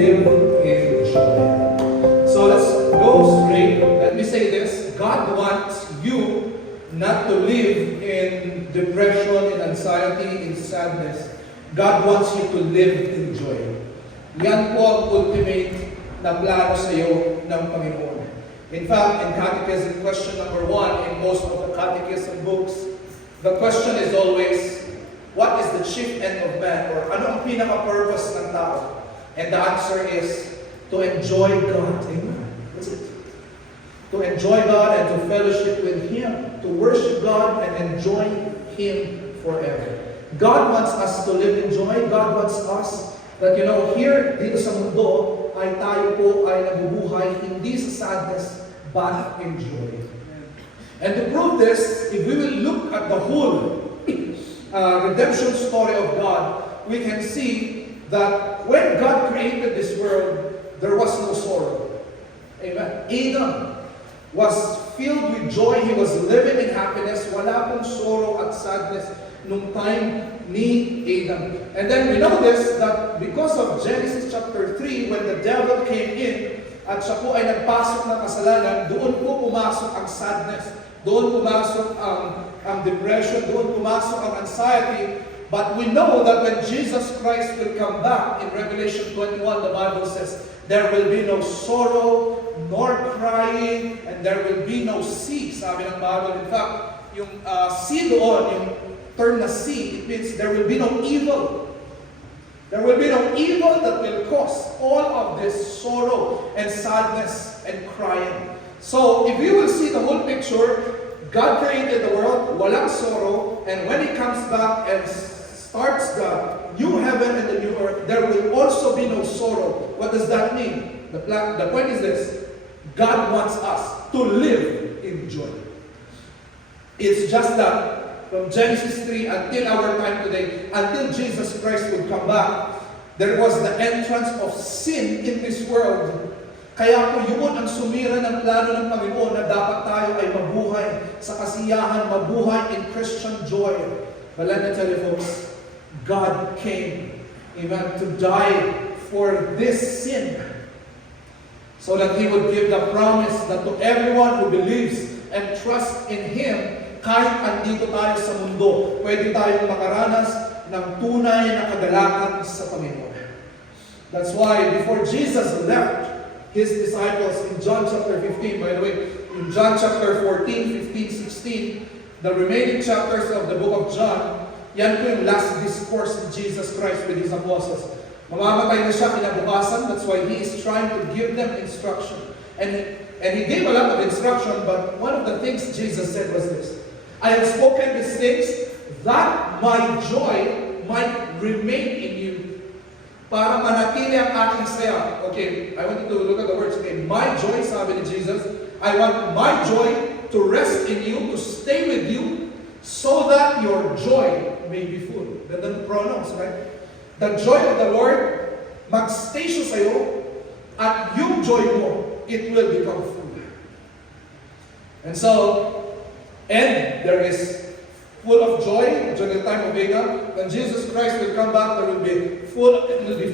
live in joy. So let's go straight. Let me say this. God wants you not to live in depression, in anxiety, in sadness. God wants you to live in joy. Yan po ang ultimate na plano sa iyo ng Panginoon. In fact, in Catechism question number 1, in most of the catechism books, the question is always, what is the chief end of man? Or ano ang pinaka-purpose ng tao? And the answer is, to enjoy God. Amen. That's it. To enjoy God and to fellowship with Him. To worship God and enjoy Him forever. God wants us to live in joy. God wants us that, here, dito sa mundo, ay tayo po ay nabubuhay hindi sa sadness, but in joy. And to prove this, if we will look at the whole redemption story of God, we can see that when God created this world, there was no sorrow. Amen. Adam was filled with joy. He was living in happiness. Wala pong sorrow at sadness nung time ni Adam. And then we know this, that because of Genesis chapter 3, when the devil came in, at siya po ay nagpasok ng kasalanan, doon po pumasok ang sadness, doon pumasok ang depression, doon pumasok ang anxiety. But we know that when Jesus Christ will come back, in Revelation 21, the Bible says, there will be no sorrow, nor crying, and there will be no sea, sabi ng Bible. In fact, yung sea doon, yung term na sea, it means there will be no evil. There will be no evil that will cause all of this sorrow and sadness and crying. So, if you will see the whole picture, God created the world, walang sorrow, and when He comes back and starts the new heaven and the new earth, there will also be no sorrow. What does that mean? The point is this: God wants us to live in joy. It's just that from Genesis 3 until our time today, until Jesus Christ would come back, there was the entrance of sin in this world. Kaya po yun ang sumira ng plano ng Panginoon na dapat tayo ay mabuhay sa kasiyahan, mabuhay in Christian joy. But let me tell you folks, God came, amen, to die for this sin, so that He would give the promise that to everyone who believes and trusts in Him, kahit andito tayo sa mundo, pwede tayong makaranas ng tunay na kagalakan sa Panginoon. That's why before Jesus left His disciples in John chapter 15, by the way, in John chapter 14, 15, 16, the remaining chapters of the book of John, yan po yung last discourse of Jesus Christ with His apostles. Mamamatay na siya kinabukasan, that's why He is trying to give them instruction. And He gave a lot of instruction, but one of the things Jesus said was this: I have spoken these things that my joy might remain in you. Para manatili ang aking saya. Okay, I want you to look at the words again. My joy, sabi ni Jesus, I want my joy to rest in you, to stay with you, so that your joy may be full. Ganda ng pronouns, right? The joy of the Lord, magstay siya sa'yo, at yung joy mo, it will become full. And there is full of joy during the time of Adam. When Jesus Christ will come back, it will be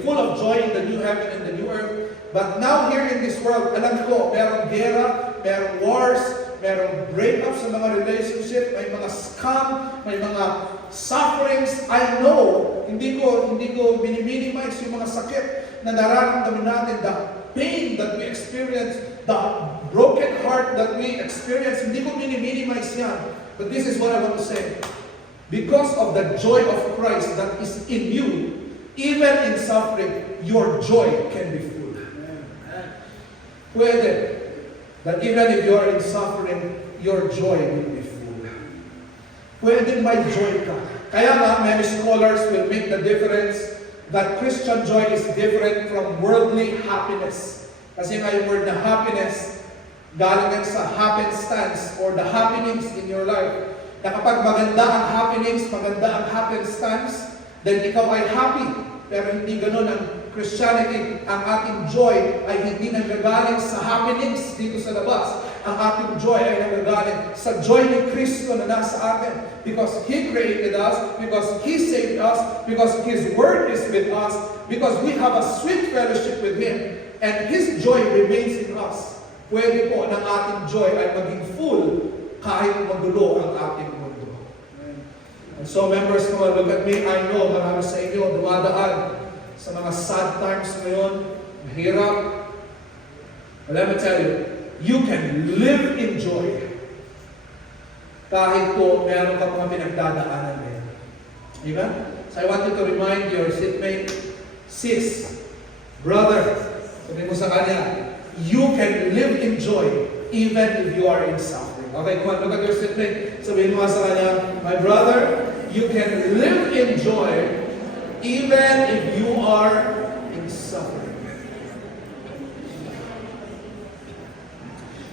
full of joy in the new heaven and the new earth. But now here in this world, alam ko, merong gera, merong wars, merong breakups sa mga relationship, may mga scam, may mga sufferings. I know, hindi ko mini-minimize yung mga sakit na nararamdaman natin, the pain that we experience, the broken heart that we experience. Hindi ko mini-minimize yan. But this is what I want to say. Because of the joy of Christ that is in you, even in suffering, your joy can be full. Pwede that even if you are in suffering, your joy will be full. Pwede may joy ka. Kaya nga, many scholars will make the difference that Christian joy is different from worldly happiness. Kasi nga yung word na happiness, galing yan sa happenstance or the happenings in your life. Na kapag maganda ang happenings, maganda ang happenstance, then ikaw ay happy. Pero hindi ganun ang Christianity. Ang ating joy ay hindi nanggagaling sa happenings dito sa labas. Ang ating joy ay nanggagaling sa joy ni Kristo na nasa atin. Because He created us, because He saved us, because His Word is with us, because we have a sweet fellowship with Him. joy remains in us, pwede po ng ating joy ay maging full kahit magulo ang ating mundo. And so members, come on, look at me. I know marami sa inyo dumadaan sa mga sad times ngayon, mahirap. But let me tell you, you can live in joy kahit po meron ka mga pinagdadaanan ngayon. Amen? So I want you to remind your seatmate, sis, brother, sabi mo sa kanya, you can live in joy even if you are in suffering. Okay, come on, look at your seatmate. Sabihin mo sa kanya, my brother, you can live in joy even if you are in suffering.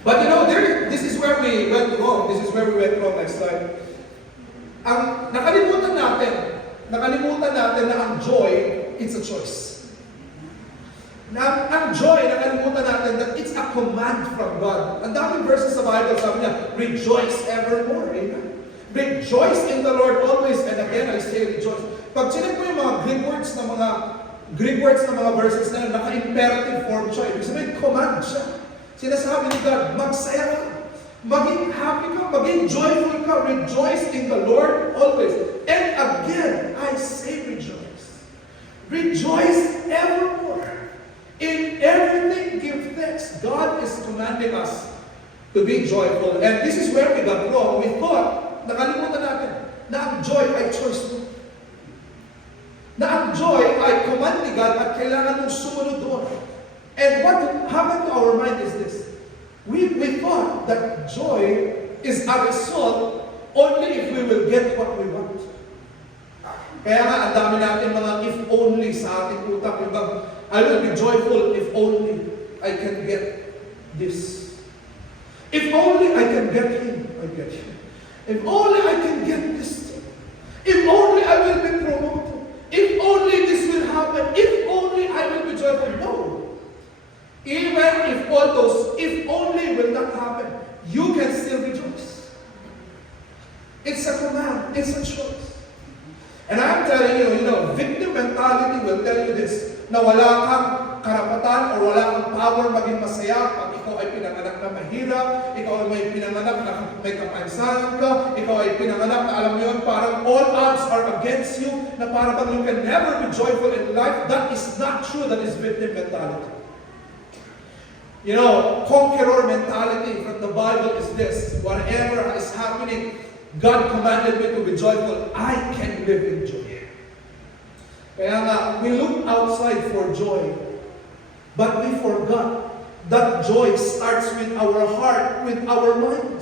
But you know, this is where we went wrong. This is where we went wrong next time. Ang nakalimutan natin na ang joy, it's a choice. Ang joy, nakalimutan natin that it's a command from God. Ang daming verses sa Bible, sabi niya, rejoice evermore. Amen? Rejoice in the Lord always. And again, I say rejoice. Pag sinig mo yung mga Greek words na mga verses na yun, naka-imperative form siya. Ibig sabihin, command siya. Sinasabi ni God, magsaya ka, maging happy ka, maging joyful ka, rejoice in the Lord always. And again, I say rejoice. Rejoice evermore. In everything, give thanks. God is commanding us to be joyful. And this is where we got wrong. We thought, nakalimutan natin, na ang joy ay choice mo. Na ang joy ay command ni God at kailangan mong sumunod doon. And what happened to our mind is this. We thought that joy is a result only if we will get what we want. Kaya nga, ang dami natin mga if only sa ating utak. Yung bang, I will be joyful if only I can get this. If only I can get him, I get him. If only I can get this thing. If only I will be promoted. If only this will happen. If only I will be joyful. No. Even if all those, if only will not happen, you can still rejoice. It's a command. It's a choice. And I'm telling you, victim mentality will tell you this, na wala kang karapatan o wala kang power maging masaya pag ikaw ay pinanganak na mahirap, ikaw ay may pinanganak na may kapansanan ka, ikaw ay pinanganak na alam mo yun, parang all odds are against you, na parang you can never be joyful in life. That is not true. That is victim mentality. Conqueror mentality from the Bible is this. Whatever is happening, God commanded me to be joyful. I can live in joy. Kaya nga, we look outside for joy, but we forgot that joy starts with our heart, with our mind.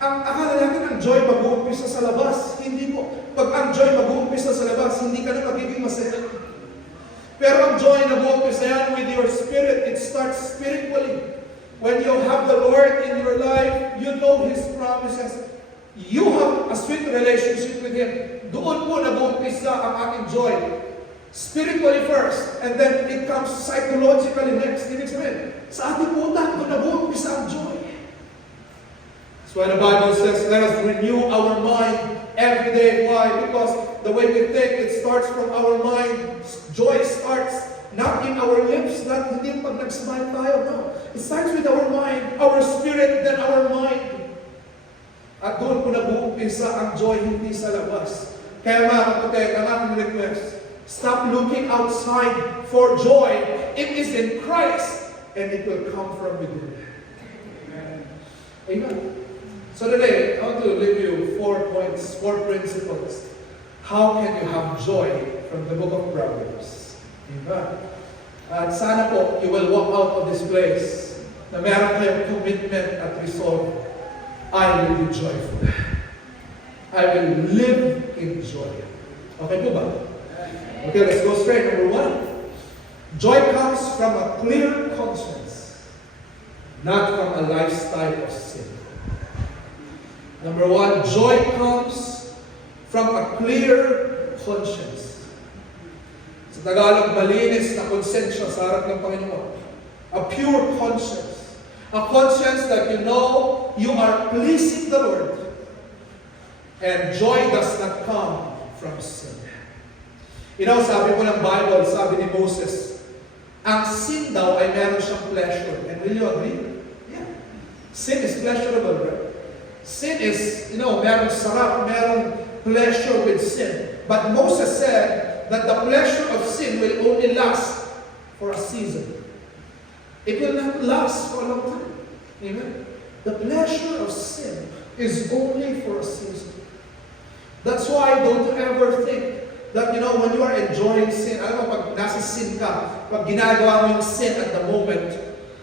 Ang akala natin ang joy mag-uumpisa sa labas. Hindi po. Pag ang joy mag-uumpisa sa labas, hindi ka na magiging masaya. Pero ang joy na mag-uumpisa yan with your spirit. It starts spiritually. When you have the Lord in your life, you know His promises. You have a sweet relationship with Him. Doon po nag-uumpisa ang ating joy. Spiritually first, and then it comes psychologically next. Ibig sabihin, sa ating utak, doon nag-uumpisa ang joy. That's why the Bible says, let us renew our mind every day. Why? Because the way we think, it starts from our mind. Joy starts not in our lips, not hindi pag nag-smile tayo, no. It starts with our mind, our spirit, then our mind. At doon po nag-uumpisa ang joy, hindi sa labas. Kaya mga kapatid, ang aking request, stop looking outside for joy. It is in Christ, and it will come from within. Amen. So today, I want to leave you 4 points, 4 principles. How can you have joy from the book of Proverbs? Amen. At sana po, you will walk out of this place na meron kayong commitment at resolve. I will be joyful. I will live in joy. Okay po ba? Okay, let's go straight. Number 1. Joy comes from a clear conscience, not from a lifestyle of sin. Number 1, joy comes from a clear conscience. Sa Tagalog, malinis na konsensya sa harap ng Panginoon. A pure conscience. A conscience that you know you are pleasing the Lord. And joy does not come from sin. Sabi po ng Bible, sabi ni Moses, Ang sin daw ay meron siyang pleasure. And will you agree? Yeah. Sin is pleasurable, right? Sin is, merong sarap, merong pleasure with sin. But Moses said that the pleasure of sin will only last for a season. It will not last for a long time. Amen? The pleasure of sin is only for a season. That's why don't you ever think that, when you are enjoying sin, alam mo, pag nasa sin ka, pag ginagawa mo yung sin at the moment,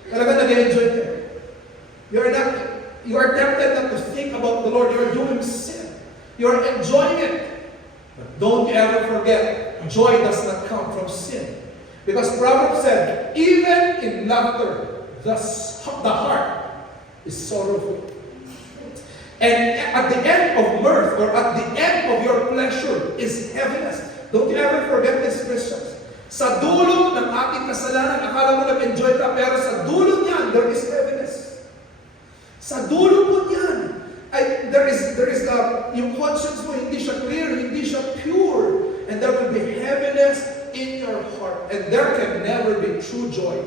talaga nag-enjoy ka. You are tempted not to think about the Lord. You are doing sin. You are enjoying it. But don't you ever forget, joy does not come from sin. Because Proverbs said, even in laughter, the heart is sorrowful. And at the end of mirth, or at the end of your pleasure, is heaviness. Don't you ever forget this, Christians. Sa dulo ng ating kasalanan, akala mo nag-enjoy ka, pero sa dulo niyan, there is heaviness. Sa dulo po niyan, there is yung conscience mo, hindi siya clear, hindi siya pure, and there will be heaviness in your heart. And there can never be true joy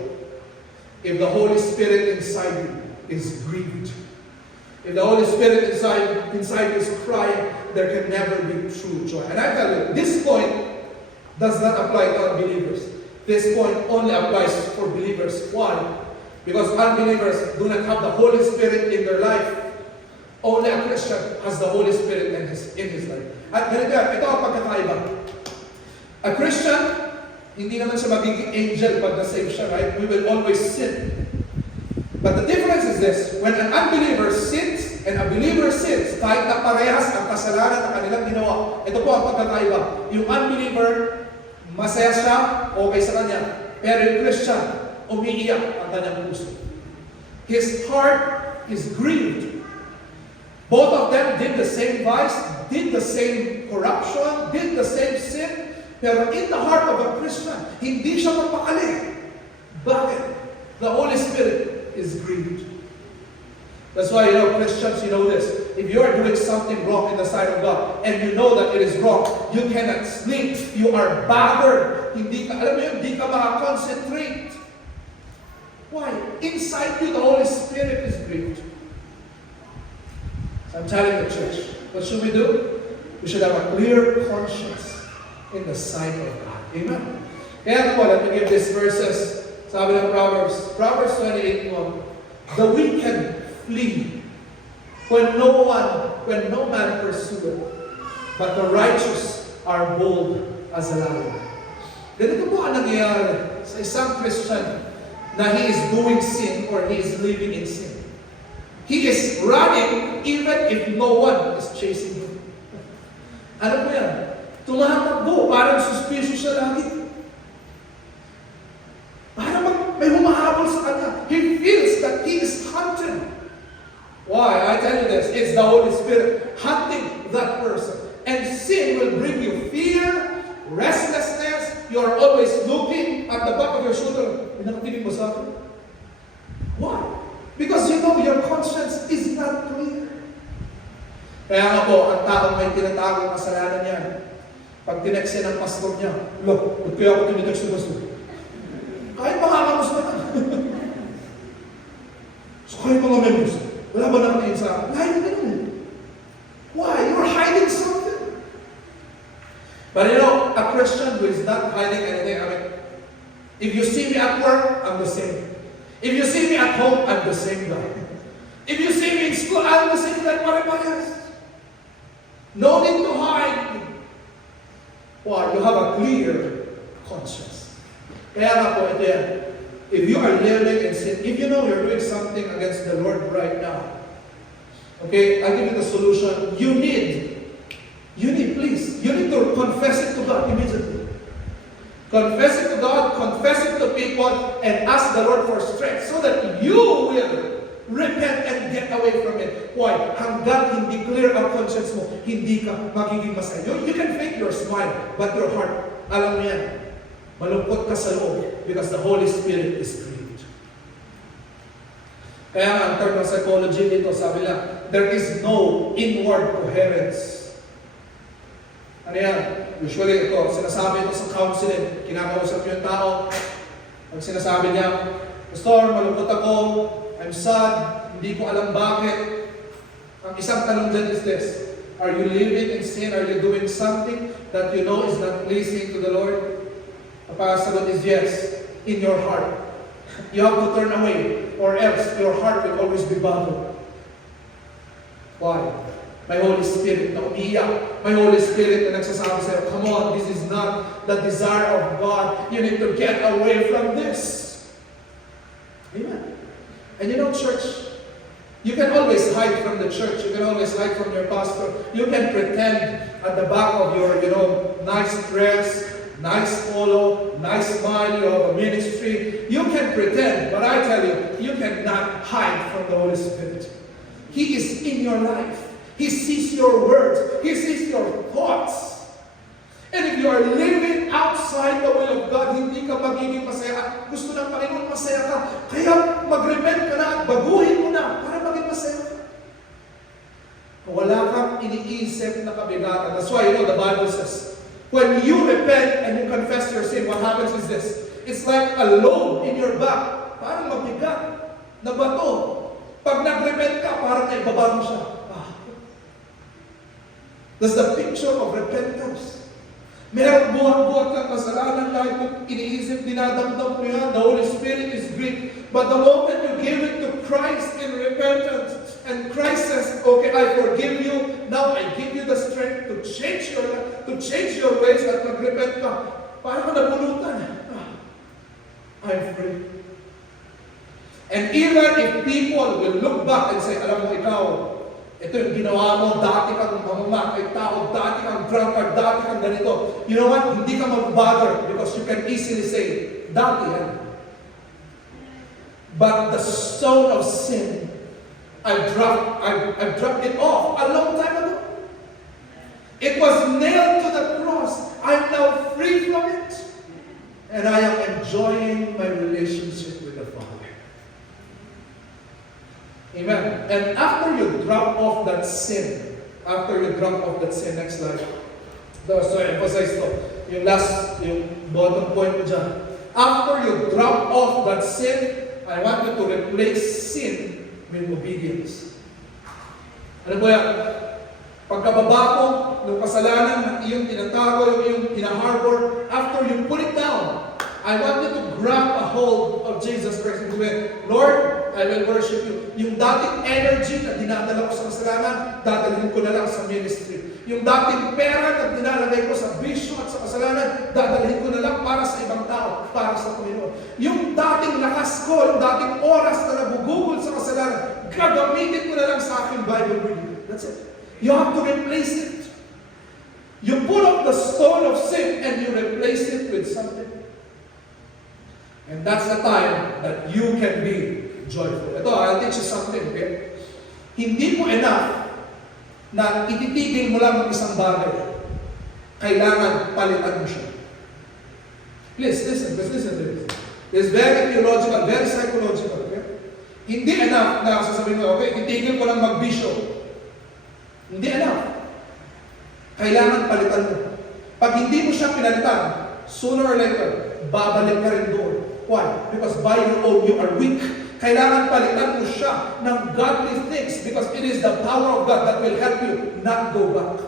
if the Holy Spirit inside you is grieved. If the Holy Spirit inside you is crying, there can never be true joy. And I tell you, this point does not apply to unbelievers. This point only applies for believers. Why? Because unbelievers do not have the Holy Spirit in their life. Only a Christian has the Holy Spirit in his life. At ganito, ito ang pagkakaiba. A Christian, hindi naman siya magiging angel pag na-save siya, right? We will always sin. But the difference is this, when an unbeliever sins and a believer sins, kahit na parehas ang kasalanan na kanilang ginawa, ito po ang pagkakaiba. Yung unbeliever, masaya siya, okay sa kanya. Pero yung Christian, umiiyak ang kanyang puso. His heart is grieved. Both of them did the same vice, did the same corruption, did the same sin, pero in the heart of a Christian, hindi siya mapakali. Bakit? The Holy Spirit is grieved. That's why, Christians, you know this. If you are doing something wrong in the sight of God, and you know that it is wrong, you cannot sleep. You are bothered. Hindi ka makakoncentrate. Why? Inside you, the Holy Spirit is grieved. So I'm telling the church, what should we do? We should have a clear conscience in the sight of God. Amen? Kaya po, let me give these verses. Sabi ng Proverbs 28:1, the wicked flee when no man pursueth, but the righteous are bold as a lion. Ganito po ang nangyayari sa isang Christian na he is doing sin or he is living in sin. He is running even if no one is chasing him. Ano po yan? Tumatakbo, parang suspicious siya lagi. Parang may humahabol sa kanya. He feels that he is hunted. Why? I tell you this, it's the Holy Spirit hunting that person. And sin will bring you fear, restlessness. You are always looking at the back of your shoulder. Pinakatingin mo sa akin. Why? Because you know your conscience is not clear. Kaya nga po, ang taong may tinatagong kasalanan niya, pag tinext siya ng pastor niya, look, ba't kaya ako tinext ng pastor? Kahit makakamusta ka. So kahit mga members, wala ba nakatingin sa akin? Lahat ganun. Why? You're hiding something. But a Christian who is not hiding anything, if you see me at work, I'm the same. If you see me at home, I'm the same guy. If you see me in school, I'm the same guy. Pare-parehas. No need to hide. Why? You have a clear conscience. Kaya nga po, ito yan. If you are living in sin, if you know you're doing something against the Lord right now, okay, I'll give you the solution. You need to confess it to God immediately. Confess it to God, confess it to people, and ask the Lord for strength so that you will repent and get away from it. Why? Hanggang hindi clear ang conscience mo, hindi ka magiging masaya. You can fake your smile, but your heart, alam mo yan, malungkot ka sa loob because the Holy Spirit is grieved. Kaya ang term ng psychology dito, sabi lang, there is no inward coherence. Ano yan? Usually ito, sinasabi ito sa counseling, kinakausap yung tao, Pag sinasabi niya, Pastor, malungkot ako, I'm sad, hindi ko alam bakit. Ang isang tanong dyan is this, are you living in sin? Are you doing something that you know is not pleasing to the Lord? Ang sagot is yes, in your heart. You have to turn away, or else your heart will always be bothered. Why? My Holy Spirit na umiiyak. My Holy Spirit na nagsasabi sa'yo, come on, this is not the desire of God. You need to get away from this. Amen. And you know, church, you can always hide from the church. You can always hide from your pastor. You can pretend at the back of your, nice dress, nice polo, nice smile, you have a ministry. You can pretend, but I tell you, you cannot hide from the Holy Spirit. He is in your life. He sees your words. He sees your thoughts. And if you are living outside the will of God, hindi ka magiging masaya. Gusto ng Panginoon masaya ka. Kaya mag-repent ka na at baguhin mo na para maging masaya ka. Wala kang iniisip na kabigatan. That's why, the Bible says, when you repent and you confess your sin, what happens is this. It's like a load in your back. Parang mabigat na bato. Pag nag-repent ka, parang naibaba mo siya. That's the picture of repentance. Merong buhat-buhat kang kasalanan kahit kung iniisip, dinadamdam mo yan. The Holy Spirit is great. But the moment you give it to Christ in repentance, and Christ says, okay, I forgive you, now I give you the strength to change your ways at mag-repent ka. Parang ka nabulutan. I'm free. And even if people will look back and say, alam mo ikaw, ito yung ginawa mo, dati kang mamumakay tao, dati kang drunkard, dati kang ganito. You know what? Hindi ka mag-bother because you can easily say, dati yan. But the stone of sin, I've dropped it off a long time ago. It was nailed to the cross. I'm now free from it. And I am enjoying my relationship with the Father. Amen. And after you drop off that sin, next slide. So emphasize to. Yung bottom point mo dyan. After you drop off that sin, I want you to replace sin with obedience. Ano po yan? Pagkababa mo ng kasalanan na iyong tinatago, yung iyong hinaharbor, after you put it down, I want you to grab a hold of Jesus Christ and say, Lord, I will worship you. Yung dating energy na dinadala ko sa kasalanan, dadalhin ko na lang sa ministry. Yung dating pera na dinalagay ko sa bisyo at sa kasalanan, dadalhin ko na lang para sa ibang tao, para sa Panginoon. Yung dating lakas ko, yung dating oras na nagugugol sa kasalanan, gagamitin ko na lang sa aking Bible reading. That's it. You have to replace it. You pull up the stone of sin and you replace it with something. And that's the time that you can be joyful. Ito, I'll teach you something, okay? Hindi mo enough na ititigil mo lang ang isang bagay. Kailangan palitan mo siya. Please, listen to this. It's very theological, very psychological, okay? Hindi enough na sasabihin mo, okay, ititigil ko lang magbisyo. Hindi enough. Kailangan palitan mo. Pag hindi mo siya pinalitan, sooner or later, babalik ka rin doon. Why? Because by your own, you are weak. Kailangan palitan mo siya ng godly things because it is the power of God that will help you not go back.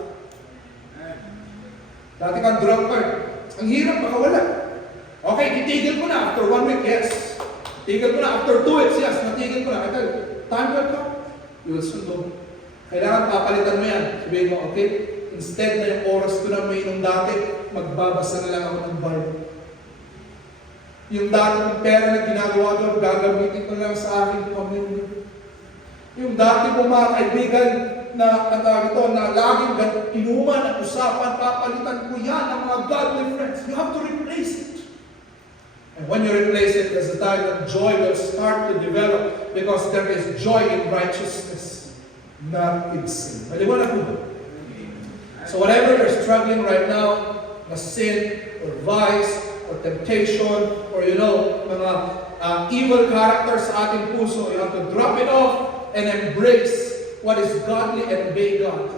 Dati kang drunkard. Ang hirap makawala. Okay, titigil ko na after 1 week, yes. Tigil ko na after 2 weeks, yes. Natigil ko na. I tell you, time will come. You will soon know. Kailangan papalitan mo yan. Sabihin mo, okay, instead na yung oras ko na mainom dati, magbabasa na lang ako ng Bible. Yung dati kong pera na ginagawa doon, gagamitin ko lang sa aking pamilya. Yung dati kong mga kaibigan na laging inuman at usapan, papalitan ko yan ang mga godly friends. You have to replace it. And when you replace it, there's a time that joy will start to develop because there is joy in righteousness, not in sin. Maliwanag mo ba? So whatever you're struggling right now, na sin or vice, or temptation, or mga evil characters sa ating puso, you have to drop it off and embrace what is godly and obey God.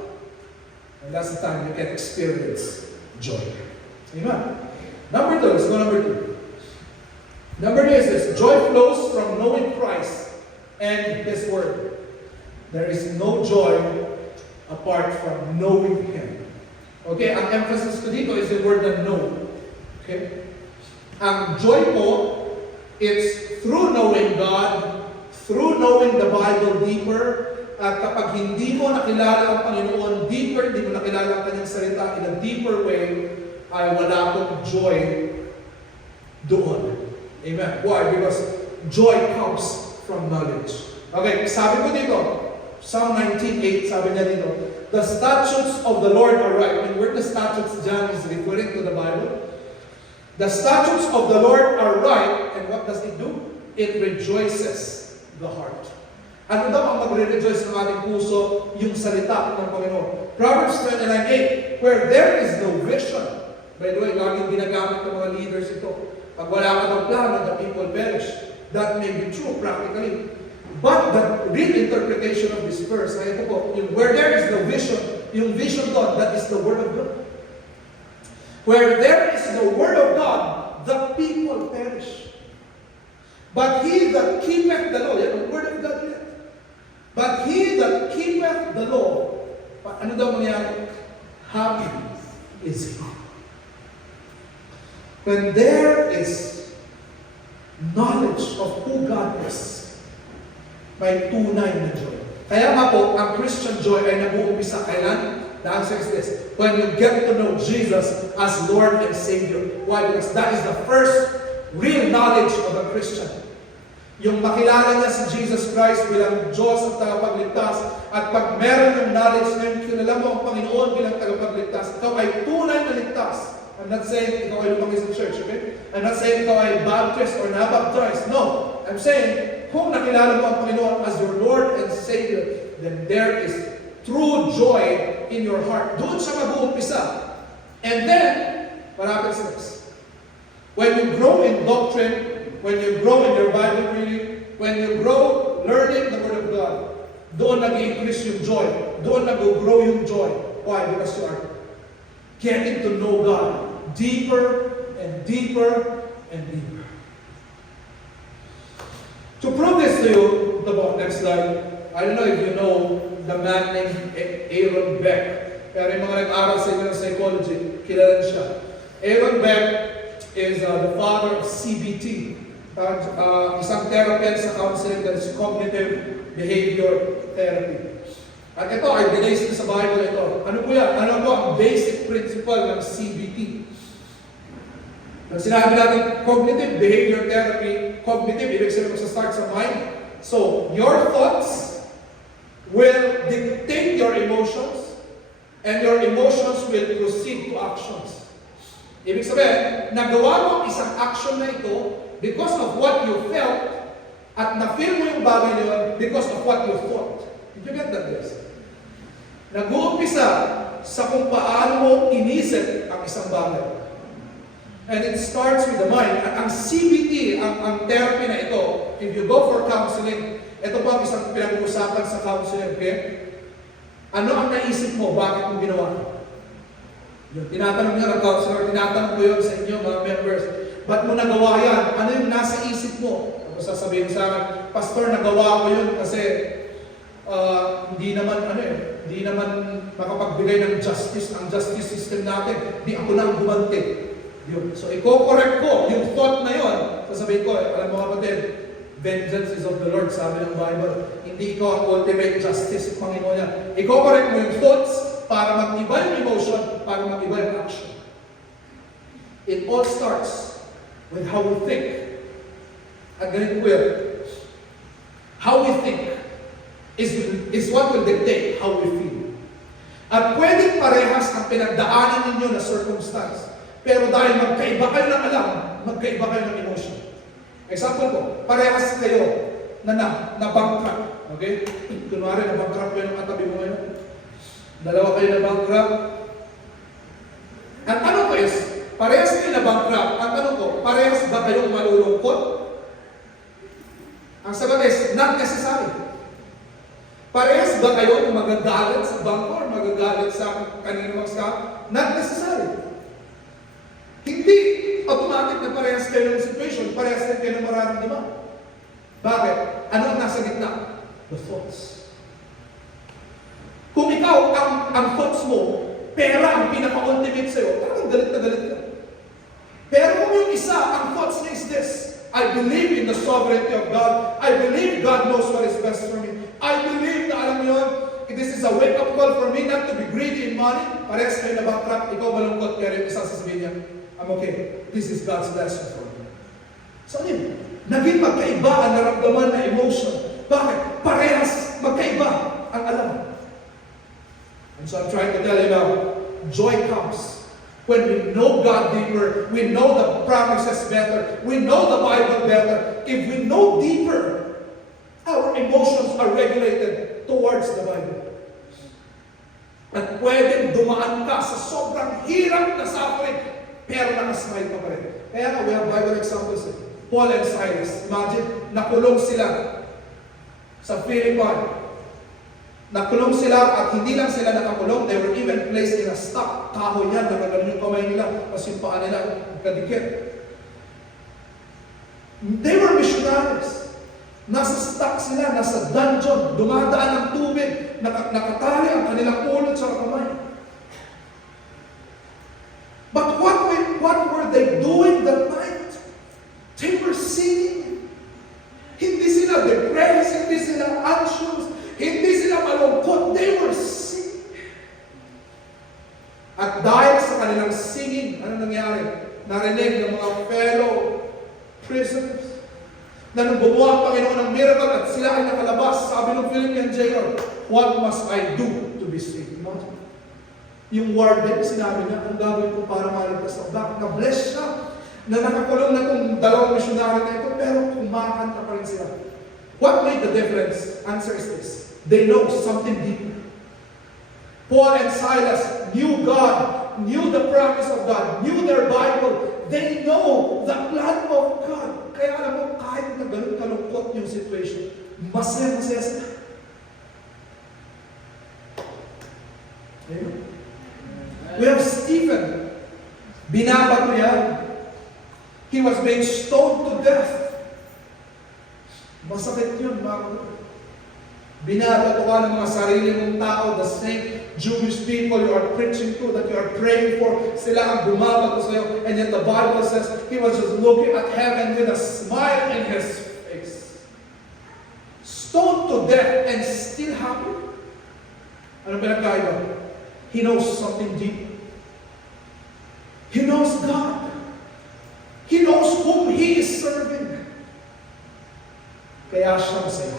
And that's the time you can experience joy. Amen. Number 2, let's go number 2. Number word. There is no joy apart from knowing Him. Okay, ang emphasis ko dito is the word na know. Okay? Ang joy po, it's through knowing God, through knowing the Bible deeper, at kapag hindi mo nakilala ang Panginoon deeper, hindi mo nakilala ang Kanyang salita in a deeper way, ay wala akong joy doon. Amen. Why? Because joy comes from knowledge. Okay, sabi ko dito, Psalm 19:8, sabi niya dito, the statutes of the Lord are right. When word the statutes dyan is referring to the Bible. The statutes of the Lord are right, and what does it do? It rejoices the heart. Ano daw ang magre-rejoice ng ating puso? Yung salita ng Panginoon. Proverbs 29:8, where there is no vision. By the way, laging ginagamit ng mga leaders ito. Pag wala ka ng plano, the people perish. That may be true practically. But the real interpretation of this verse, ay ito po, yung where there is no vision, yung vision doon, that is the Word of God. Where there is no Word of God, the people perish. But he that keepeth the law, yan ang Word of God yun. But he that keepeth the law, ano daw mangyari? Happy is he. When there is knowledge of who God is, may tunay na joy. Kaya nga po, ang Christian joy ay nag-uumpisa kailan? The answer is this: when you get to know Jesus as Lord and Savior. Why? Because that is the first real knowledge of a Christian. Yung makilala niya si Jesus Christ bilang Diyos at tagapagligtas, at pag meron ng knowledge na yung kilala mo ang Panginoon bilang tagapagligtas, ikaw ay tunay na ligtas. I'm not saying ikaw ay lumaki sa church, okay? I'm not saying ikaw ay baptized or nabaptized. No. I'm saying, kung nakilala mo ang Panginoon as your Lord and Savior, then there is true joy in your heart. Doon siya mag-uumpisa. And then, what happens next? When you grow in doctrine, when you grow in your Bible reading, when you grow learning the Word of God, doon nag-increase yung joy. Doon nag-grow yung joy. Why? Because you are getting to know God deeper and deeper and deeper. To prove this to you, next slide, I don't know if you know the man named Aaron Beck. Pero yung mga nag-aral sa inyo ng psychology, kilala siya. Aaron Beck is the father of CBT. Isang therapy sa counseling, that is cognitive behavior therapy. At ito ay binased sa Bible ito. Ano po yan? Ano po ang basic principle ng CBT? Nang sinabi natin cognitive behavior therapy, cognitive, ibig sabihin start sa mind. So, your thoughts will dictate your emotions, and your emotions will proceed to actions. Ibig sabihin, nagawa mo ang isang action na ito because of what you felt, at na-feel mo yung bagay na yun because of what you thought. Did you get that, guys? Nag-uumpisa sa kung paano mo inisip ang isang bagay. And it starts with the mind. At ang CBT, ang therapy na ito, if you go for counseling, ito po ang isang pinag-uusapan sa counseling, okay? Ano ang naisip mo? Bakit mo ginawa? Yung tinatanong niya ng counselor, tinatanong ko yun sa inyo, mga members. Ba't mo nagawa yan? Ano yung nasa isip mo? Tapos sasabihin sa akin, Pastor, nagawa ko yun kasi hindi naman makapagbigay ng justice, ang justice system natin. Di ako lang gumanti. Yun. So, i-correct ko yung thought na yun. Sasabihin ko, alam mo kapatid, vengeance is of the Lord, sabi ng Bible. Hindi ikaw ang ultimate justice, Panginoon yan. I-correct mo yung thoughts para mag-iba yung emotion, para mag-iba yung action. It all starts with how we think. At ganito po yun. How we think is what will dictate how we feel. At pwedeng parehas ang pinagdaanan ninyo na circumstance. Pero dahil magkaiba kayo ng alam, magkaiba kayo ng emotion. Example ko, parehas kayo na bankrupt. Okay? Kunwari, na bankrupt kayo ng katabi mo ngayon. Dalawa kayo na bankrupt. Ang tanong ko is, parehas kayo na bankrupt. Ang tanong ko, parehas ba kayong malulungkot? Ang sagot is, not necessary. Parehas ba kayo magagalit sa bangko or magagalit sa kanino magsa? Not necessary. Hindi automatic na parehas kayo ng situation, parehas kayo ng mararamdaman. Bakit? Ano ang nasa gitna? the thoughts. Kung ikaw, ang thoughts mo, pera ang pinaka-ultimate sa'yo, talagang galit na galit ka. Pero kung yung isa, ang thoughts niya is this: I believe in the sovereignty of God. I believe God knows what is best for me. I believe na, alam mo yun, this is a wake-up call for me not to be greedy in money. Parehas kayo na bankrupt, ikaw malungkot, pero yung isa sasabihin niya, I'm okay. This is God's blessing for me. So yun, naging magkaiba ang naramdaman na emotion. Bakit? Parehas magkaiba ang alam. And so I'm trying to tell you now, joy comes when we know God deeper, we know the promises better, we know the Bible better. If we know deeper, our emotions are regulated towards the Bible. At pwedeng dumaan ka sa sobrang hirap na suffering, pero nakasmile ka pa rin. Kaya nga, we have Bible examples. Paul and Silas, imagine, nakulong sila sa Philippi. Nakulong sila at hindi lang sila nakakulong, they were even placed in a stock. Kahoy yan, nakaganon yung kamay nila, kasi yung paa nila, kadikit. They were missionaries. Nasa stock sila, nasa dungeon, dumadaan ng tubig, nakatali ang kanilang ulo sa kamay. But what were they doing that night? They were singing. Hindi sila depressed, hindi sila anxious, hindi sila malungkot. They were singing. At dahil sa kanilang singing, ano nangyari? Narinig ng mga fellow prisoners na nung gumawa ang Panginoon ng miracle at sila ay nakalabas. Sabi ng Philippian jailer, what must I do to be saved? Yung warden, sinabi niya, ang gagawin ko para maligtas ako. Na-bless siya na nakakulong na itong dalawang missionary na ito, pero kumakanta pa rin sila. What made the difference? Answer is this: they know something deeper. Paul and Silas knew God, knew the promise of God, knew their Bible. They know the plan of God. Kaya alam mo, kahit na ganun kalungkot yung situation, masaya-masaya sila. Amen. We have Stephen. Binabato yan. He was being stoned to death. Masakit yun, mga kapatid. Binabato ka ng mga sarili mong tao, the same Jewish people you are preaching to, that you are praying for, sila ang bumabato sa'yo, and yet the Bible says, he was just looking at heaven with a smile in his face. Stoned to death and still happy. Ano pinagkaiba? He knows something deep. He knows God. He knows whom he is serving. Kaya siya masaya.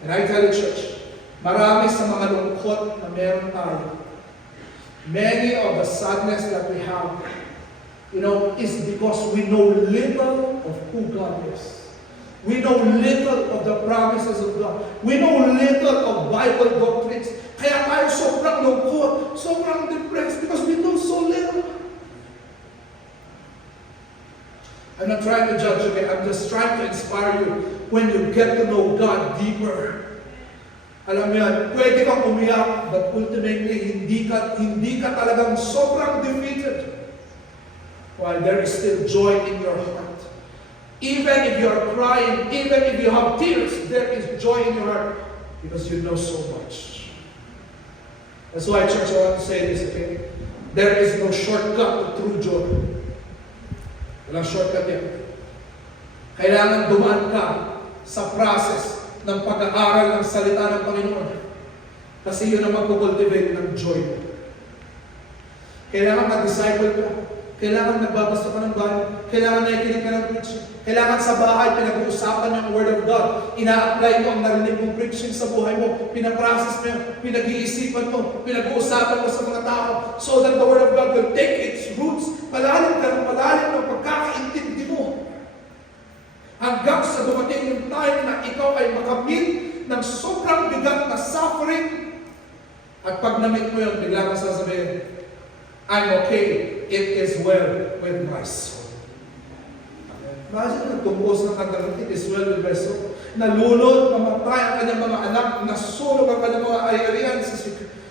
And I tell you, church, marami sa mga lungkot na meron tayo, many of the sadness that we have, is because we know little of who God is. We know little of the promises of God. We know little of Bible doctrines. Kaya tayo sobrang lungkot, sobrang depressed, because we know so little. I'm not trying to judge, okay? I'm just trying to inspire you when you get to know God deeper. Alam mo yan, pwede kang umiyak, but ultimately, hindi ka talagang sobrang defeated. While there is still joy in your heart. Even if you are crying, even if you have tears, there is joy in your heart because you know so much. That's why, church, I want to say this, okay? There is no shortcut to true joy. Walang shortcut yan. Kailangan dumaan ka sa process ng pag-aaral ng salita ng Panginoon. Kasi yun ang magkukultivate ng joy. Kailangan mag-disciple ka. Kailangan nagbabasa ka ng Bible. Kailangan nakikinig ka ng preaching. Kailangan sa bahay, pinag-uusapan yung Word of God. Ina-apply mo ang narinig mong preaching sa buhay mo. Pinaprocess mo yun. Pinag-iisipan mo. Pinag-uusapan mo sa mga tao. So that the Word of God will take its roots. Palalim ka ng palalim ng pagkakaintindi mo. Hanggang sa dumating yung time na ikaw ay makamit ng sobrang bigat na suffering. At pag namit mo yun, bigla ka sasabihin, I'm okay. It is well with my soul. Imagine, nagtungkos ng kanta, it is well with my soul. Nalunod, mamatay ang kanyang mga anak, nasunog ang kanyang mga ari-arian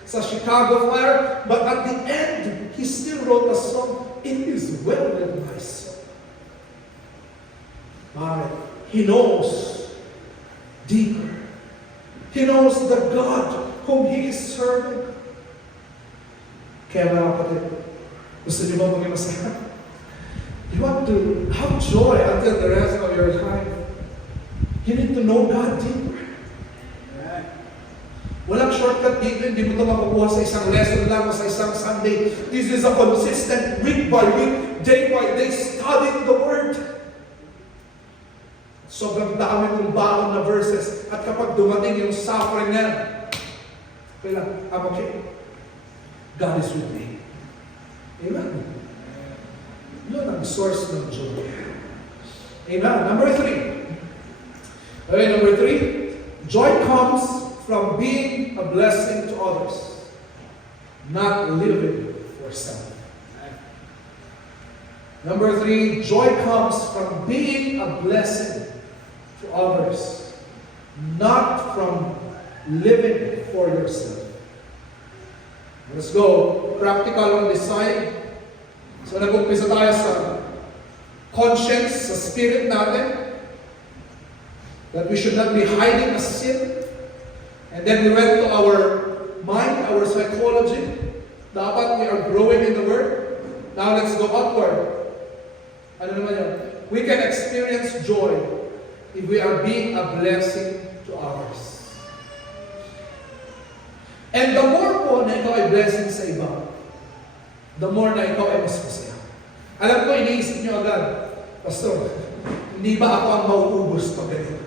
sa Chicago fire, but at the end, he still wrote a song, it is well with my soul. He knows deeper. He knows the God whom He is serving. Kaya mga kapatid, gusto niyo ba maging masaya? You want to have joy until the rest of your life. You need to know God deeper. Walang shortcut dito, hindi mo ito makukuha sa isang lesson lang o sa isang Sunday. This is a consistent, week by week, day by day, studying the Word. Sobrang dami kong baon na verses. At kapag dumating yung suffering niya, kaya I'm okay. God is with me. Amen. Yun ang source ng joy. Amen. Number 3. Okay, number 3. Joy comes from being a blessing to others, not living for self. Number 3, joy comes from being a blessing to others, not from living for yourself. Let's go. Practical on this side. So nag-umpisa tayo sa conscience, sa spirit natin, that we should not be hiding a sin. And then we went to our mind, our psychology. Dapat we are growing in the Word. Now let's go upward. Ano naman yun? We can experience joy if we are being a blessing to others. And the more po na ikaw ay blessing sa iba, the more na ikaw ay mas masaya. Alam ko, iniisip nyo agad, Pastor, hindi ba ako ang mauubos pag ganito?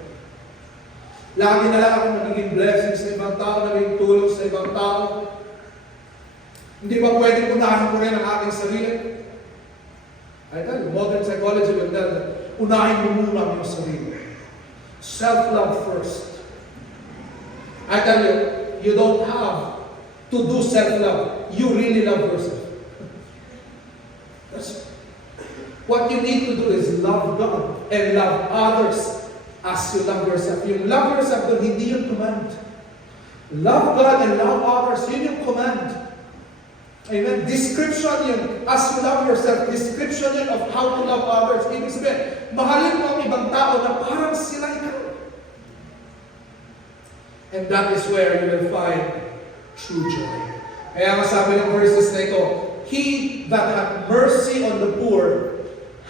Lagi na lang ako nagiging blessing sa ibang tao, nagiging tulong sa ibang tao. Hindi ba pwedeng unahin ko rin ang aking sarili? I tell you, modern psychology will tell that unahin mo muna ang iyong sarili. Self-love first. I tell you, you don't have to do self-love. You really love yourself. That's what you need to do is love God and love others as you love yourself. Yung love yourself doon, hindi yung command. Love God and love others, yun yung command. Amen? Description yun. As you love yourself, description yun of how to love others. Ibig sabihin, mahalin mo ang ibang tao na parang sila ikaw. And that is where you will find true joy. Kaya nga sabi ng verses na ito, He that hath mercy on the poor,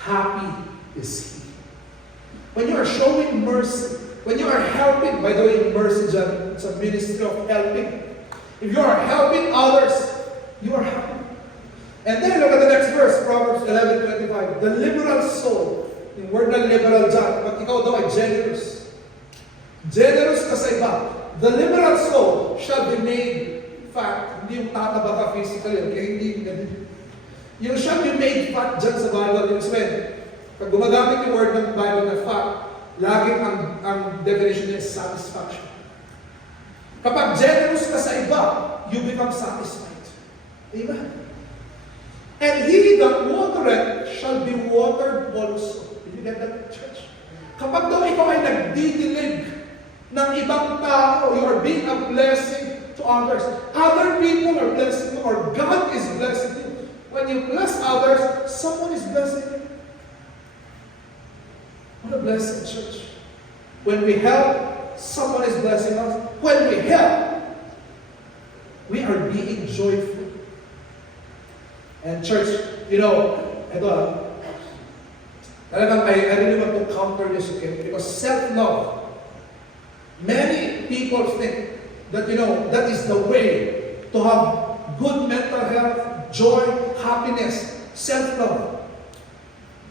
happy is he. When you are showing mercy, when you are helping, by the way, mercy dyan, it's a ministry of helping. If you are helping others, you are happy. And then look at the next verse, Proverbs 11:25. The liberal soul, yung word na liberal dyan, pag ikaw daw ay generous. Generous ka sa iba. The liberal soul shall be made fat. Hindi yung tataba ka physically, kaya hindi ganun. Yung shall be made fat dyan sa Bible, yung sabihin, pag gumagamit yung word ng Bible na fat, laging ang definition niya is satisfaction. Kapag generous ka sa iba, you become satisfied. Amen? And he that watereth shall be watered also. Did you get that, church? Kapag daw ikaw ay nagdidilig ng ibang tao, you are being a blessing to others. Other people are blessing you, or God is blessing you. When you bless others, someone is blessing you. What a blessing, church. When we help, someone is blessing us. When we help, we are being joyful. And church, you know, ito talagang I really want to counter this, okay? Because self-love, many people think that, you know, that is the way to have good mental health, joy, happiness, self-love.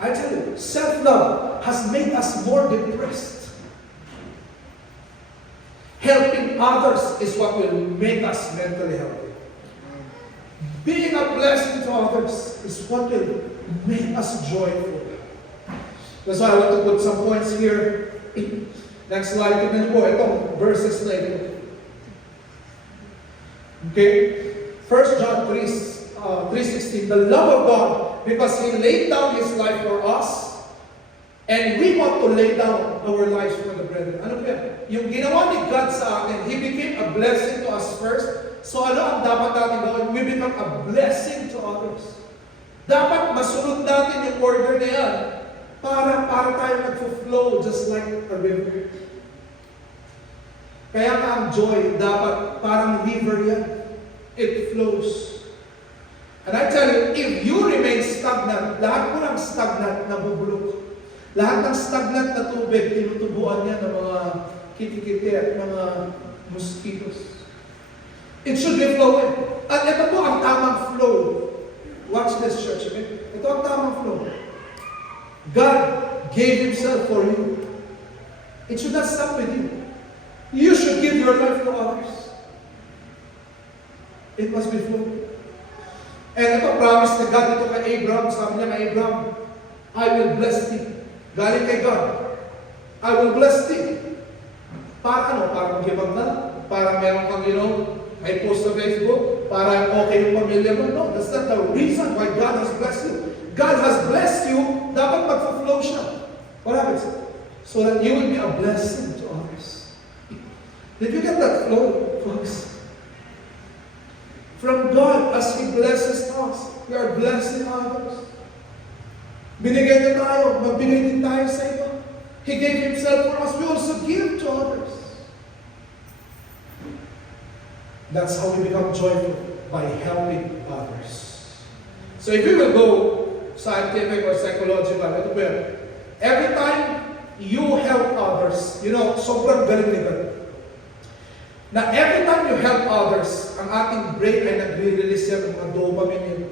I tell you, self-love has made us more depressed. Helping others is what will make us mentally healthy. Being a blessing to others is what will make us joyful. That's why I want to put some points here. Next slide, tignan niyo po itong verses na ito. Okay? 1 John 3:16, the love of God, because He laid down His life for us, and we want to lay down our lives for the brethren. Ano po yan? Yung ginawa ni God sa atin, He became a blessing to us first. So ano ang dapat natin gawin? We become a blessing to others. Dapat masunod natin yung order na yan para tayo nag-flow just like a river. Kaya nga ang joy, dapat parang river yan. It flows. And I tell you, if you remain stagnant, lahat mo ng stagnant na bubulok. Lahat ng stagnant na tubig, tinutubuan niya ng mga kitikiti at mga mosquitoes. It should be flowing. At ito po ang tamang flow. Watch this, church. Okay? Ito ang tamang flow. God gave Himself for you. It should not stop with you. You should give your life to others. It must be flowing. And ito promise na God ito kay Abraham. Sabi niya kay Abraham, I will bless thee. Galing kay God. I will bless thee. Para ano? Para mag-ibang ka? Para meron kang, may post sa Facebook? Para okay yung pamilya mo? No, that's not the reason why God has blessed you. God has blessed you, dapat mag-flow siya. What happens? So that you will be a blessing to others. Did you get that flow, folks? From God, as He blesses us, we are blessing others. Binigay niya tayo, magbigay din tayo sa iba. He gave Himself for us, we also give to others. That's how we become joyful, by helping others. So if you will go scientific or psychological, ito po yan. Every time you help others, sobrang galing ni God. Na every time you help others, ang ating brain ay nagre-release yan ng mga dopamine yun.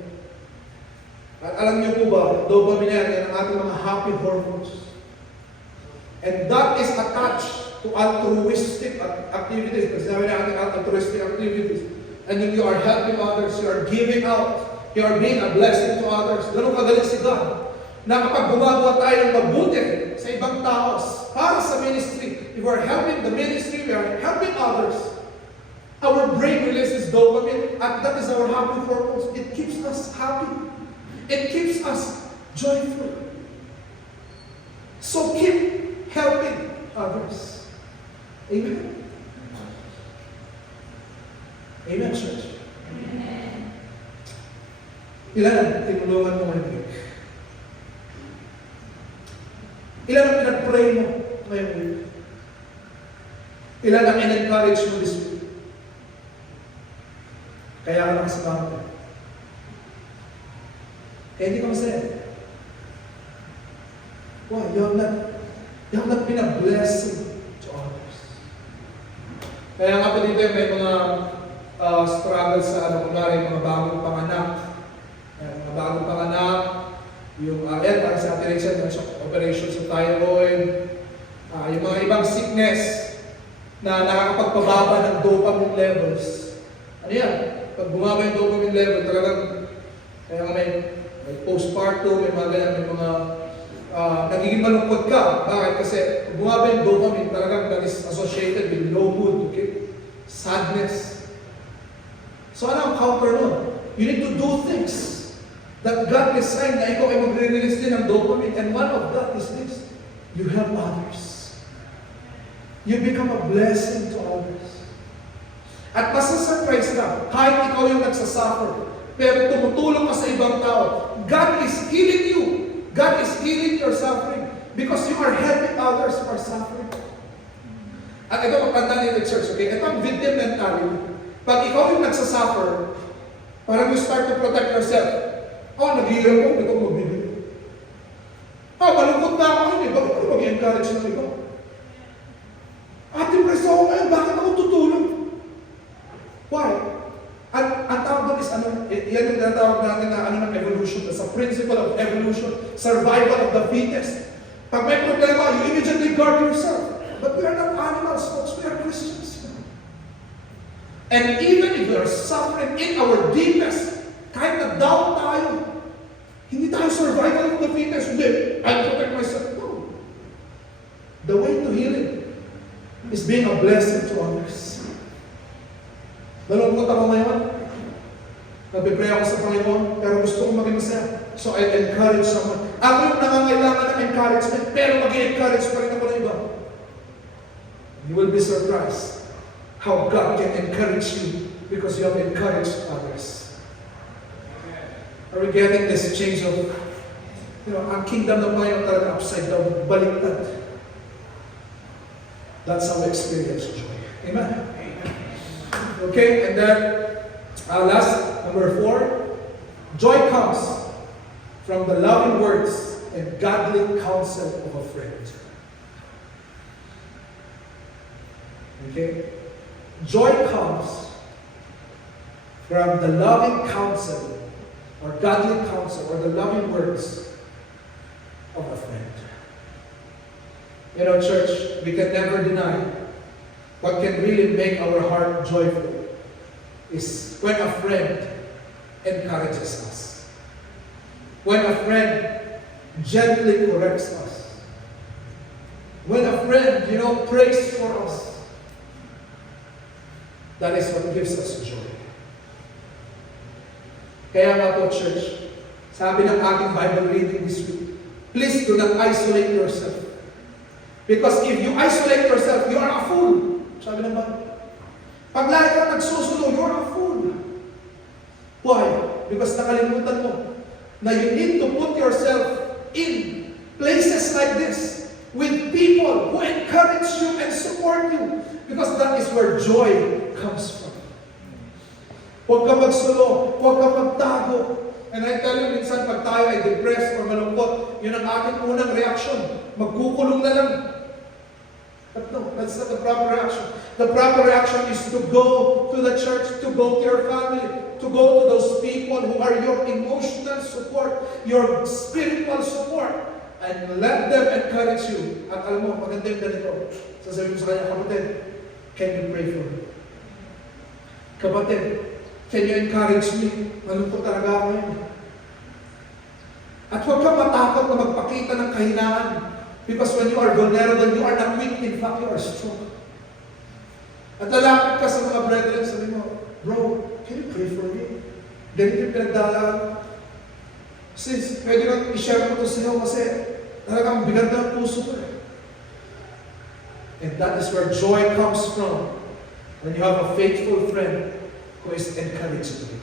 At alam niyo po ba, dopamine yan ang ating mga happy hormones. And that is attached to altruistic activities. Kasi sinabi natin altruistic activities. And when you are helping others, you are giving out. You are being a blessing to others. Ganun kagaling si God. Na kapag gumagawa tayo ng mabuti sa ibang tao, para sa ministry, if we are helping the ministry, we are helping others. Our brain releases dopamine, and that is our happy hormones. It keeps us happy. It keeps us joyful. So keep helping others. Amen? Amen, church? Amen. Ilan ang tinulungan mo ngayong week? Ilan ang pinag-pray mo ngayong week? Ilan ang in-encourage mo this week? Kaya ka lang sa bangka. Kaya hindi ka masaya. Why? You have not been a blessing to others. Kaya nga pa dito may mga struggles sa kunwari, mga bagong panganak. Mga bagong panganak, yung para sa atin operation sa thyroid, yung mga ibang sickness na nakakapagpababa ng dopamine levels. Ano yan? Pag bumaba yung dopamine level, talagang kaya may postpartum, may mga ganyan, may mga nagiging malungkot ka. Bakit? Kasi pag bumaba yung dopamine, talagang that is associated with low mood, okay? Sadness. So ano ang counter nun? You need to do things that God designed na ikaw ay magre-release din ng dopamine. And one of that is this. You help others. You become a blessing to others. At masasurprise ka, kahit ikaw yung nagsasuffer, pero tumutulong ka sa ibang tao, God is healing you. God is healing your suffering because you are helping others who are suffering. At ito, magtanda nito, church, okay? Ito ang victim mentality. Pag ikaw yung nagsasuffer, parang you start to protect yourself. Naghihirap ko, ito magbibigay. Malungkot na ako yun, bakit ako mag-encourage ng iba? Depressed ako ngayon, bakit ako tutulong? Why? Ang tawag doon is yan yung tinatawag natin na ng evolution. That's a principle of evolution, survival of the fittest. Pag may problema, you immediately guard yourself. But we are not animals, folks, we are Christians. And even if we are suffering in our deepest, kahit na down tayo, hindi tayo survival of the fittest. Hindi, I'll protect myself. No. The way to healing is being a blessing to others. Nalungkot ako ngayon. Nagpipray ako sa Panginoon, pero gusto kong maging masaya. So I encourage someone. Ako yung nangangailangan ng encouragement, pero mag-encourage pa rin ako ng iba. You will be surprised how God can encourage you because you have encouraged others. Are we getting this change of, ang kingdom ng Panginoon talaga upside down, baliktad. That's how we experience joy. Amen. Okay, and then last, number 4, joy comes from the loving words and godly counsel of a friend. Okay? Joy comes from the loving counsel or godly counsel or the loving words of a friend. You know, church, we can never deny what can really make our heart joyful is when a friend encourages us. When a friend gently corrects us. When a friend, prays for us. That is what gives us joy. Kaya nga po, church, sabi ng ating Bible reading this week, please do not isolate yourself. Because if you isolate yourself, you are a fool. Sabi ng Bible. Pag lagi kang nagsusulo, you are a fool. Why? Because nakalimutan mo na you need to put yourself in places like this with people who encourage you and support you. Because that is where joy comes from. Huwag ka magsulo, huwag ka magtago. And I tell you, minsan pag tayo ay depressed or malungkot, yun ang ating unang reaction. Magkukulong na lang. But no, that's not the proper reaction. The proper reaction is to go to the church, to go to your family, to go to those people who are your emotional support, your spiritual support, and let them encourage you. At alam mo, maganda yung ganito. Sasabihin mo sa kanya, kapatid, can you pray for me? Kapatid, can you encourage me? Malungkot talaga ako yun. At huwag kang matakot na magpakita ng kahinaan. Because when you are vulnerable, you are not weak. In fact, you are strong. At lalapit ka sa mga brethren, sabi mo, bro, can you pray for me? Ganito yung pinagdalaan. Sis, pwede nang i-share mo ito sa iyo kasi talagang bigat na puso ko. And that is where joy comes from. When you have a faithful friend who is encouraging you.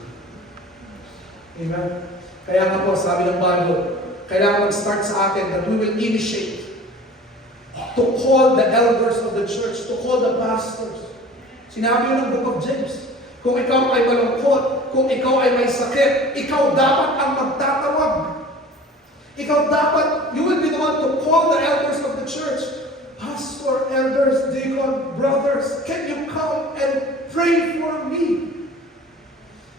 Amen? Kaya nga po, sabi ng Bible, kailangan mag-start sa atin that we will initiate to call the elders of the church, to call the pastors. Sinabi yun ng Book of James. Kung ikaw ay malungkot, kung ikaw ay may sakit, ikaw dapat ang magtatawag. Ikaw dapat, you will be the one to call the elders of the church. Pastor, elders, deacon, brothers, can you come and pray for me?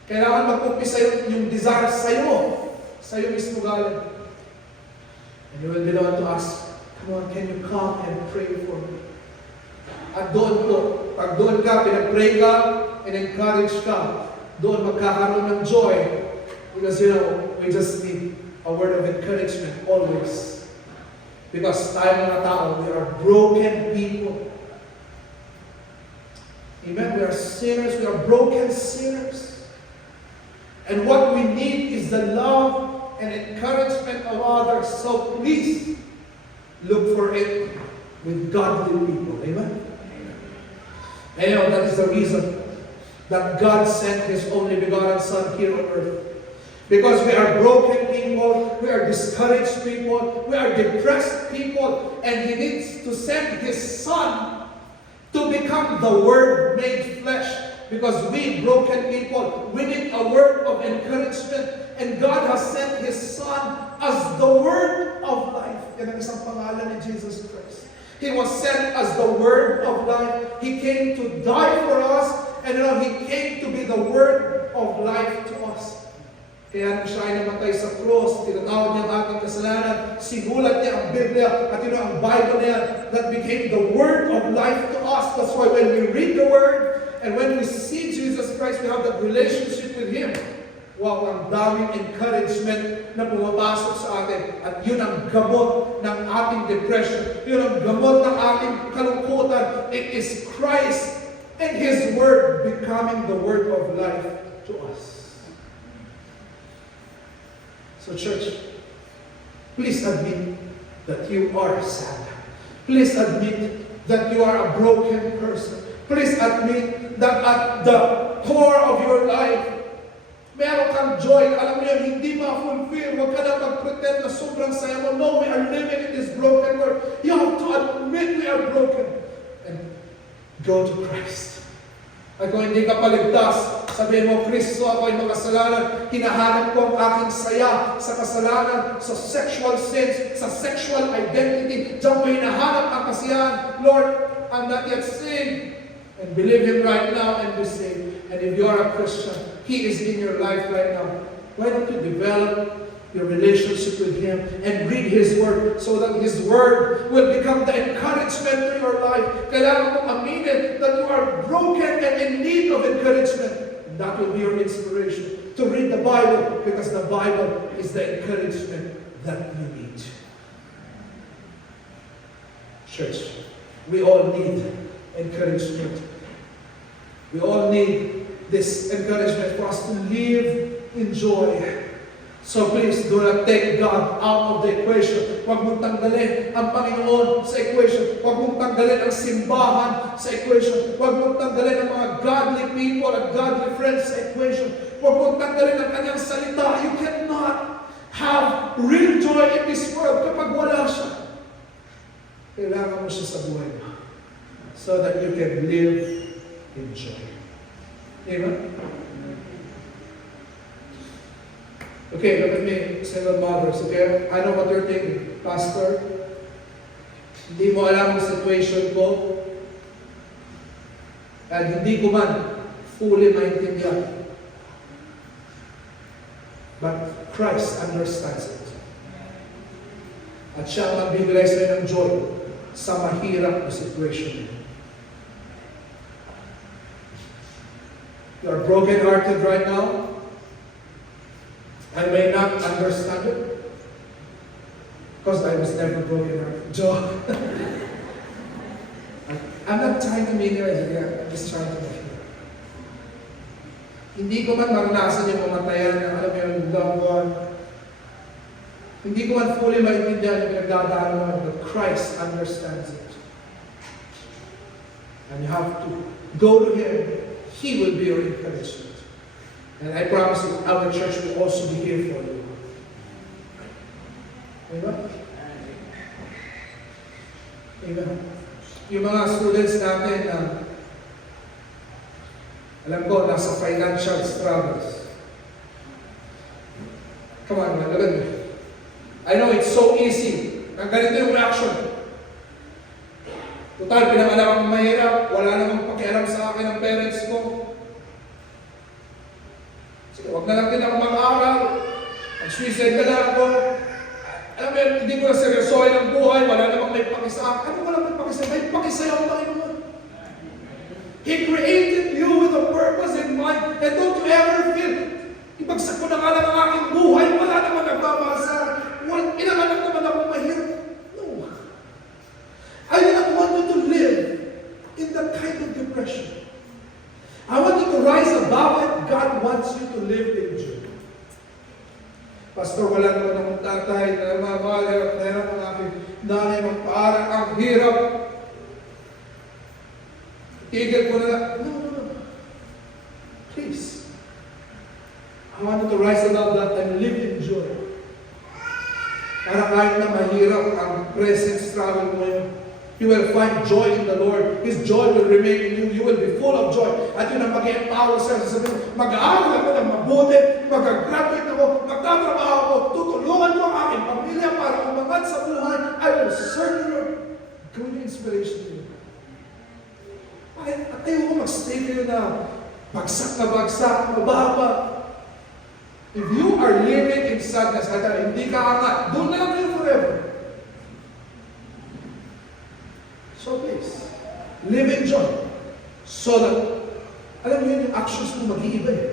Kailangan mag-umpisa yung desire sa'yo mismo galing. And you will be the one to ask, come on, can you come and pray for me? At doon po, pag doon ka, pinag-pray ka, and encourage ka, doon magkakaroon ng joy. Because we just need a word of encouragement always. Because tayo mga tao, we are broken people. Amen? We are sinners, we are broken sinners. And what we need is the love and encouragement of others. So please, look for it with godly people. Amen? And that is the reason that God sent His only begotten Son here on earth. Because we are broken people, we are discouraged people, we are depressed people, and He needs to send His Son to become the Word made flesh. Because we broken people, we need a word of encouragement. And God has sent His Son as the Word of life. Yan ang isang pangalan ni Jesus Christ. He was sent as the Word of life. He came to die for us, and He came to be the Word of life to us. Kaya nung siya ay namatay sa cross, tinatawag niya ang ating kasalanan, sinulat niya ang Biblia, at ang Bible niya, that became the Word of life to us. That's why when we read the Word, and when we see Jesus Christ, we have that relationship with Him. Wow, ang daming encouragement na pumapasok sa atin. At yun ang gamot ng ating depression. Yun ang gamot ng ating kalungkutan. It is Christ and His Word becoming the Word of life to us. So church, please admit that you are sad. Please admit that you are a broken person. Please admit that at the core of your life, meron kang joy. Alam mo yan, hindi ma-fulfill. Huwag ka na mag-pretend na sobrang saya mo. No, we are living in this broken world. You have to admit we are broken. And go to Christ. At kung hindi ka paligtas, sabihin mo, Kristo, ako ay makasalanan. Hinahanap ko ang aking saya sa kasalanan, sa sexual sins, sa sexual identity. Diyan mo hinahanap ang kasiyahan. Lord, I'm not yet saved. And believe Him right now and be saved. And if you are a Christian, He is in your life right now. Why don't you develop your relationship with Him and read His Word so that His Word will become the encouragement to your life. Kailangan mong aminin that you are broken and in need of encouragement. And that will be your inspiration to read the Bible, because the Bible is the encouragement that you need. Church, we all need encouragement. We all need this encouragement for us to live in joy. So please, do not take God out of the equation. Huwag mong tanggalin ang Panginoon sa equation. Huwag mong tanggalin ang simbahan sa equation. Huwag mong tanggalin ang mga godly people at godly friends sa equation. Huwag mong tanggalin ang kanyang salita. You cannot have real joy in this world kapag wala siya. Kailangan mo siya sa buhay mo so that you can live in joy. Amen? Okay, look at me, single mothers, okay? I know what you're thinking. Pastor, hindi mo alam ang situation ko at hindi ko man fully maintindihan. But Christ understands it. At siya ang magbibigay sa'yo ng joy sa mahirap na situation. You are broken-hearted right now. I may not understand it because I was never broken-hearted. Joke. I'm not trying to make it right. I'm just trying to make it. Hindi ko man maranasan yung mamatayan ng alam mo yung loved one. Hindi ko man fully maintindihan yung pinagdadaanan mo, but Christ understands it. And you have to go to Him. He will be your encouragement. And I promise you, our church will also be here for you. Amen? Amen. Yung mga students natin na alam ko, nasa financial struggles. Come on, man, look at me. I know it's so easy. Ang ganito yung reaction. Total, pinanganak akong mahirap. Wala namang pakialam sa akin ng parents ko. Sige, wag na lang din ako mag-aaral. Mag-suicide na lang ako. Alam mo, hindi ko na seryosohin ang buhay. Wala namang may pakisa. Ano wala may pakisa? May pakisa yung Panginoon. He created you with a purpose in mind. And don't you ever feel, ibagsak ko na nga lang ang aking buhay. Wala naman nagbabasa. Inanganak naman ako mahirap. No. I don't want you to live in that kind of depression. I want you to rise above it. God wants you to live in joy. Pastor, wala naman akong tatay na mamahal, hirap ang aking nanay magpaaral, ang hirap. Tigil ko na lang. No. Please. I want you to rise above that and live in joy. Para kahit na mahirap ang present struggle mo yun, you will find joy in the Lord. His joy will remain in you. You will be full of joy. At yun ang mag-empower sa'yo. Sasabihin, mag-aaral ako ng mabuti, mag-graduate ako, magtatrabaho ako, tutulungan mo ang aking pamilya para umangat sa buhay. I will serve the Lord. Gawin yung inspiration to you. At ayaw ko mag-stay kayo na bagsak na bagsak, mababa. If you are living in sadness, at hindi ka angat, doon na lang kayo forever. So please, live in joy. So that, alam mo yun, yung actions mo mag-iiba eh.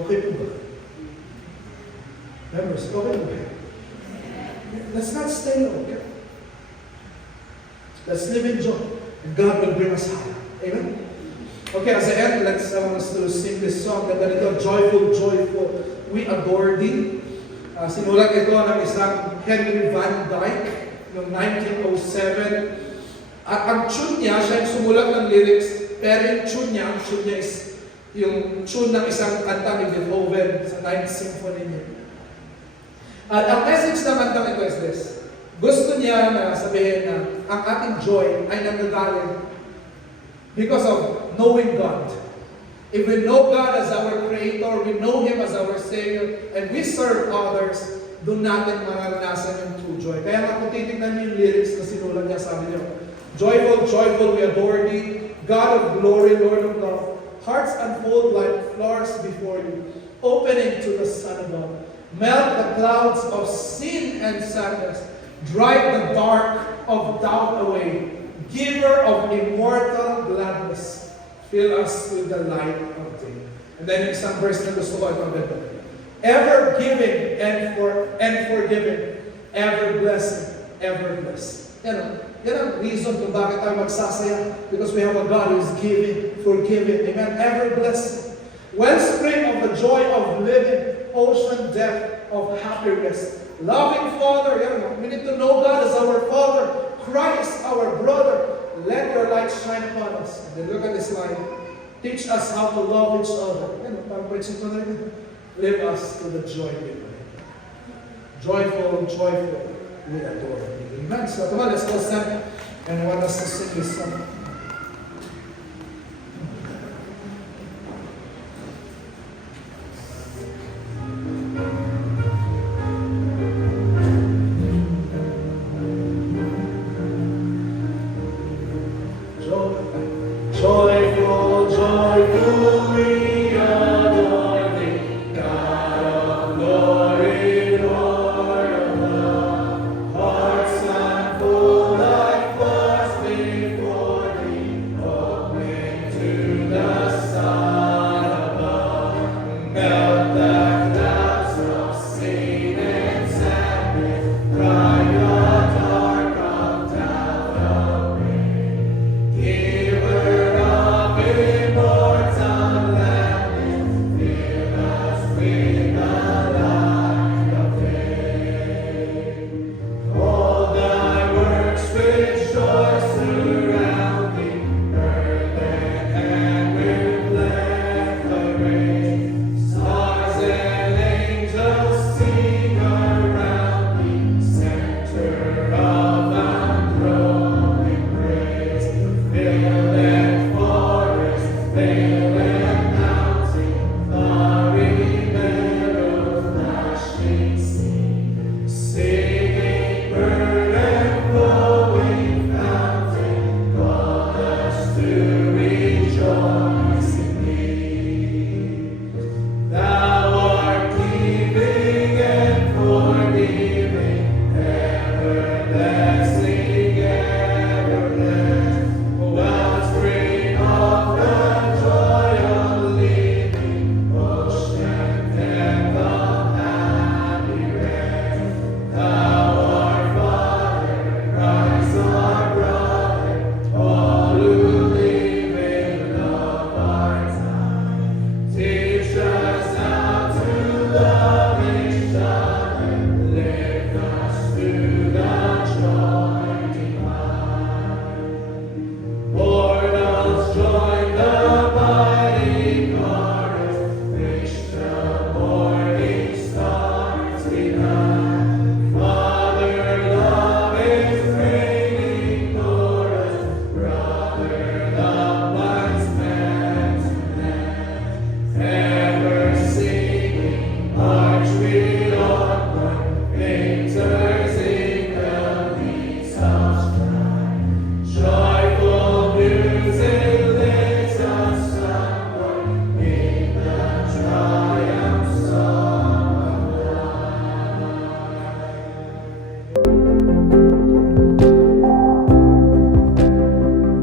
Okay po ba? Members, okay po ba? Let's not stay low, okay? Let's live in joy. And God will bring us higher. Amen? Okay, as I end, I want us to sing this song. Ganda nito, Joyful, Joyful. We Adore Thee. Sinulat ito ng isang Henry Van Dyke noong 1907. At ang tune niya, siya yung sumulat ng lyrics, pero yung tune niya is yung tune ng isang kanta ni Beethoven sa 9th Symphony niya. At ang message ng kantang ito is this. Gusto niya niya na sabihin na ang ating joy ay nanggagaling because of knowing God. If we know God as our Creator, we know Him as our Savior, and we serve others, doon natin mararanasan yung true joy. Kaya nga kung titignan niyo yung lyrics na sinulat niya, sabi niyo, joyful, joyful, we adore Thee, God of glory, Lord of love. Hearts unfold like flowers before You, opening to the sun above. Melt the clouds of sin and sadness, drive the dark of doubt away, giver of immortal gladness, fill us with the light of day. And then yung isang verse na gusto ko, ito ganda. Ever giving and forgiving, ever blessing, ever blessed. Yan ang reason kung bakit tayo magsasaya. Because we have a God who is giving, forgiving, amen, ever blessing. Wellspring of the joy of living, ocean depth of happiness. Loving Father, we need to know God as our Father, Christ our brother. Let Your light shine upon us. And then look at this line. Teach us how to love each other. Live us to the joy we bring. Joyful, joyful, we adore Thee. Amen. So come on, let's go stand. And I want us to sing this song.